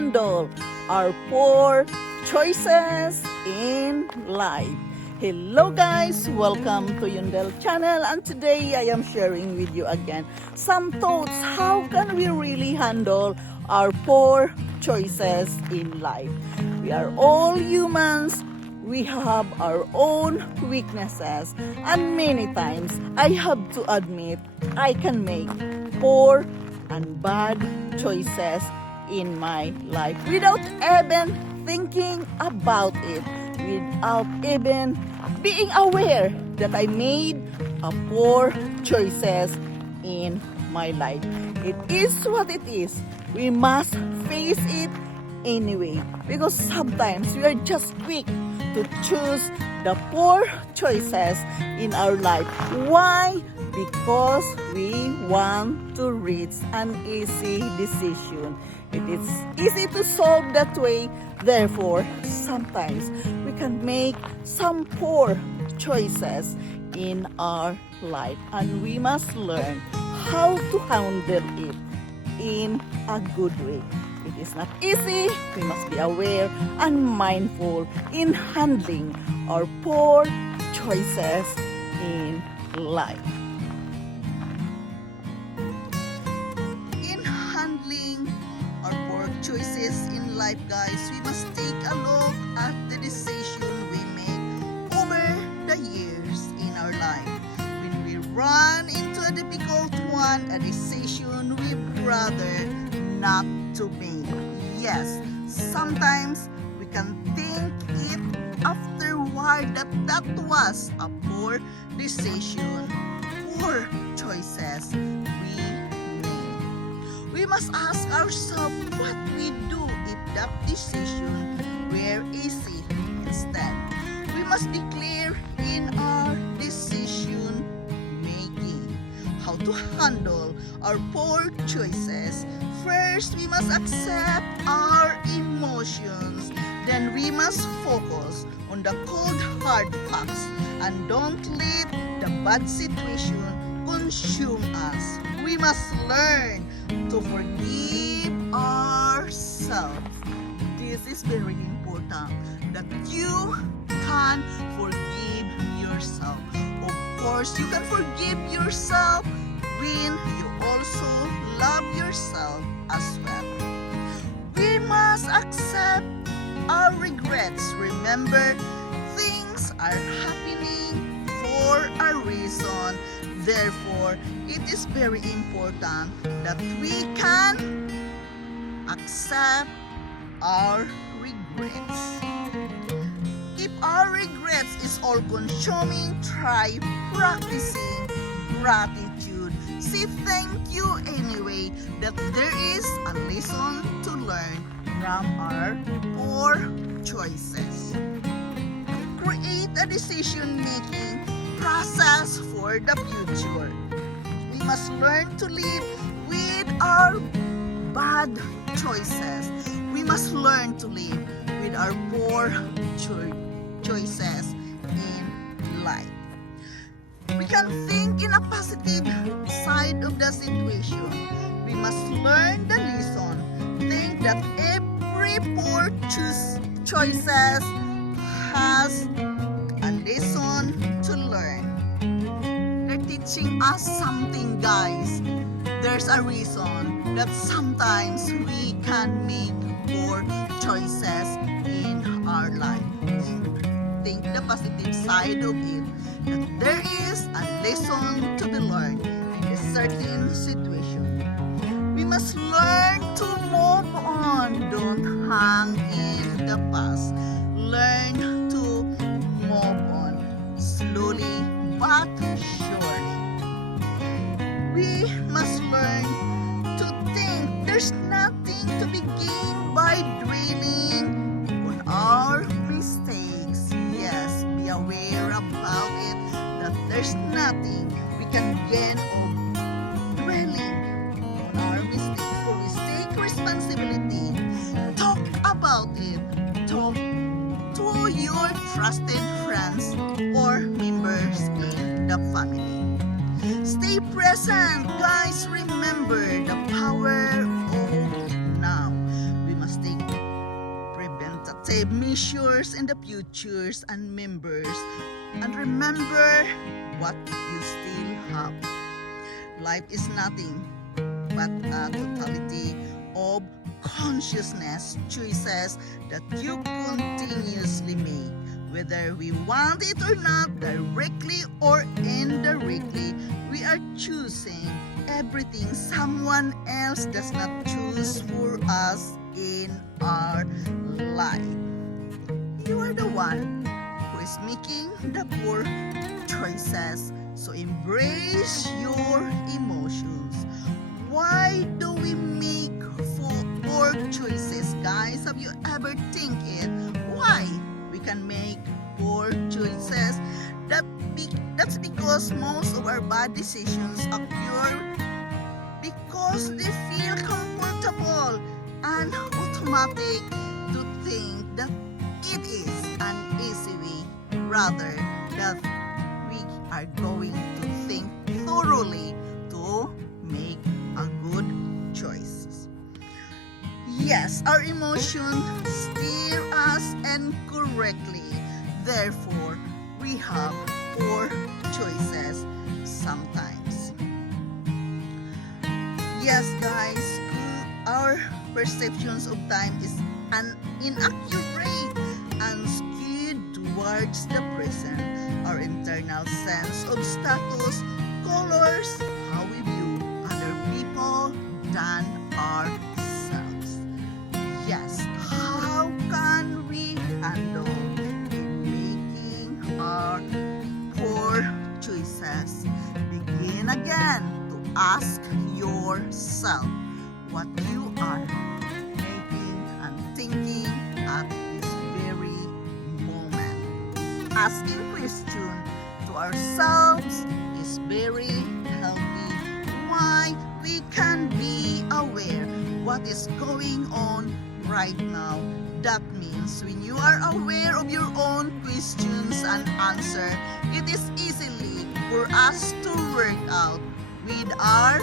handle our poor choices in life. Hello guys, welcome to Yundel channel, and today I am sharing with you again some thoughts how can we really handle our poor choices in life. We are all humans. We have our own weaknesses, and many times I have to admit I can make poor and bad choices in my life without even thinking about it, without even being aware that I made a poor choices in my life. It is what it is. We must face it anyway, because sometimes we are just quick to choose the poor choices in our life. Why? Because we want to reach an easy decision. It is easy to solve that way. Therefore, sometimes we can make some poor choices in our life, and we must learn how to handle it in a good way. It is not easy. We must be aware and mindful in handling our poor choices in life. In handling our poor choices in life, guys, we must take a look at the decision we make over the years in our life. When we run into a difficult one, a decision we rather not to make. Yes, sometimes we can think it afterward that was a poor decision, poor choices we made. We must ask ourselves what we do if that decision were easy instead. We must be clear in our decision making, how to handle our poor choices. First, we must accept our emotions. Then we must focus on the cold hard facts and don't let the bad situation consume us. We must learn to forgive ourselves. This is very important, that you can forgive yourself. Of course, you can forgive yourself when you also love yourself as well. We must accept our regrets. Remember, things are happening for a reason. Therefore, it is very important that we can accept our regrets. If our regrets is all consuming, try practicing gratitude. Say thank you anyway, that there is a lesson to learn from our poor choices. Create a decision-making process for the future. We must learn to live with our bad choices. We must learn to live with our poor choices in life. We can think in a positive side of the situation. We must learn the lesson. Think that every poor choices has a lesson to learn. They're teaching us something, guys. There's a reason that sometimes we can make poor choices in our life. Think the positive side of it, that there is a lesson to be learned in a certain situation. We must learn to move on. Don't hang in the past. Learn to move on slowly but surely. We must learn to think there's nothing to be gained by dwelling on our mistakes. Yes, be aware about it, that there's nothing we can gain of dwelling on our mistakes. Always take responsibility. Talk about it. Talk to your trusted friends or members in the family. Stay present, guys. Remember the power of now. We must take preventative measures in the futures and members. And remember what you still have. Life is nothing but a totality of consciousness choices that you continuously make. Whether we want it or not, directly or indirectly, we are choosing everything someone else does not choose for us in our life. You are the one who is making the poor choices, so embrace your emotions. Why do we make poor choices, guys? Have you ever think it? Why we can make poor choices? That's because most of our bad decisions occur because they feel comfortable and automatic to think that it is an easy way, rather that we are going to think thoroughly to make a good choice. Yes, our emotions steer us incorrectly. Therefore, we have poor choices sometimes. Yes, guys, our perceptions of time is inaccurate and skewed towards the present. Our internal sense of status colors how we view other people than ourselves. Yes, how can we handle making our poor choices? Begin again to ask yourself what you are making and thinking at this very moment. Asking question to ourselves is very healthy. Why? We can be aware what is going on right now. That means when you are aware of your own questions and answer, it is easily for us to work out with our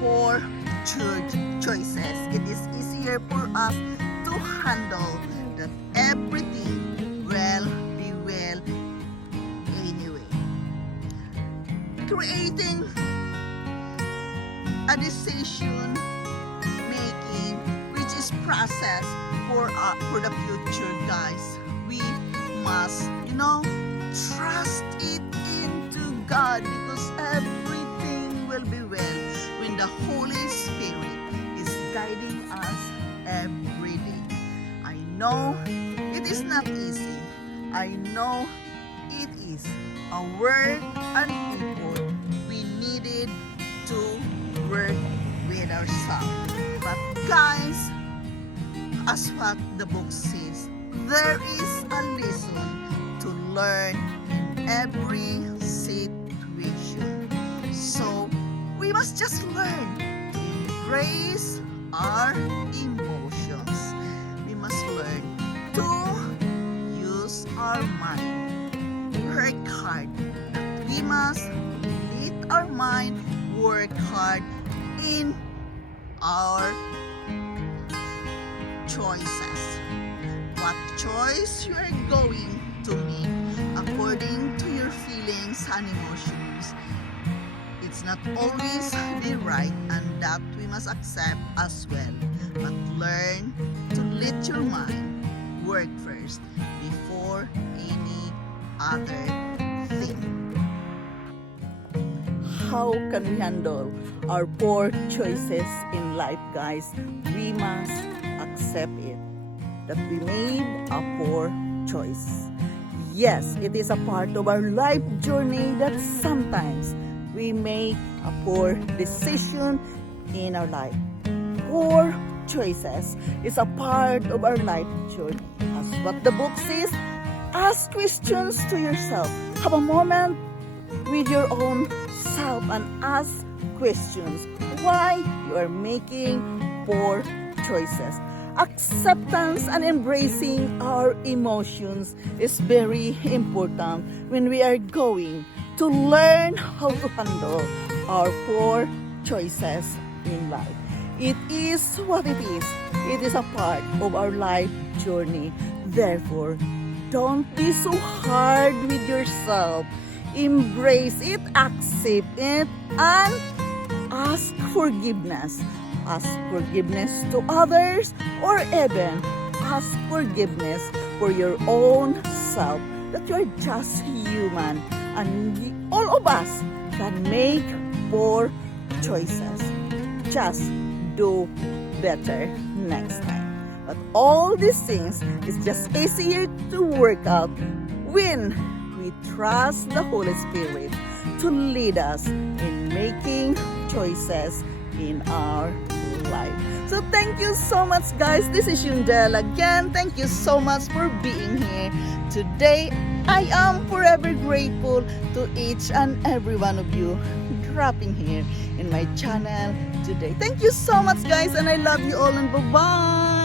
poor choices. It is easier for us to handle that everything will be well anyway. Creating a decision making which is process for the future, guys. We must, trust it into God, because everything will be well when the Holy Spirit is guiding us every day. I know it is not easy. I know it is a work and effort we needed to work with ourselves. But guys, as what the book says, there is a lesson to learn in every situation. So we must just learn to embrace our emotions. We must learn to use our mind. Work hard. We must let our mind work hard in our choices. What choice you are going to make according to your feelings and emotions. It's not always the right, and that we must accept as well. But learn to let your mind work first before any other thing. How can we handle our poor choices in life, guys? We must accept it, that we made a poor choice. Yes, it is a part of our life journey that sometimes we make a poor decision in our life. Poor choices is a part of our life journey. As what the book says, ask questions to yourself. Have a moment with your own self and ask questions why you are making poor choices. Acceptance and embracing our emotions is very important when we are going to learn how to handle our poor choices in life. It is what it is. It is a part of our life journey. Therefore, don't be so hard with yourself. Embrace it, accept it, and ask forgiveness. Ask forgiveness to others, or even ask forgiveness for your own self. That you're just human, and all of us can make poor choices. Just do better next time. But all these things is just easier to work out when we trust the Holy Spirit to lead us in making choices in our life. So thank you so much, guys. This is Yundel again. Thank you so much for being here today. I am forever grateful to each and every one of you dropping here in my channel today. Thank you so much, guys, and I love you all, and bye-bye.